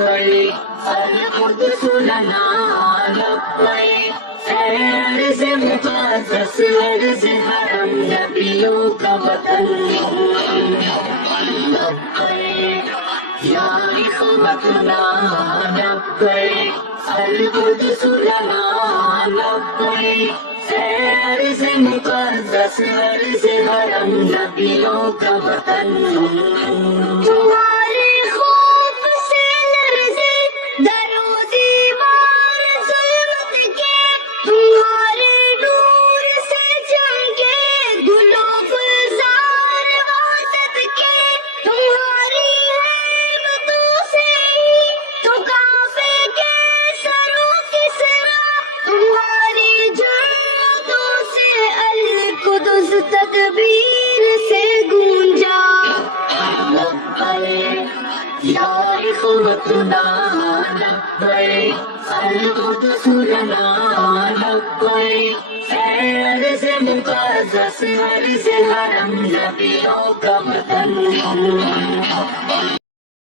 لبیک القدس لنا لبیک عرض مقدس عرض حرم نبیوں کا وطن لبیک یا اخوتنا لبیک القدس لنا لبیک عرض مقدس عرض حرم نبیوں کا وطن تمہارے خوف سے لرزے در و دیوار ظلمت کے تمہارے نور سے چمکے گل و گلزار وحدت کے تمہاری حیبتوں سے ہی تو کعبے کے سروں کی سرا تمہاری جنتوں سے القدس تکبیر سے گونجا لبیک یا اخوتنا لبیک القدس لنا لبیک عرض مقدس عرض حرم نبیوں کا وطن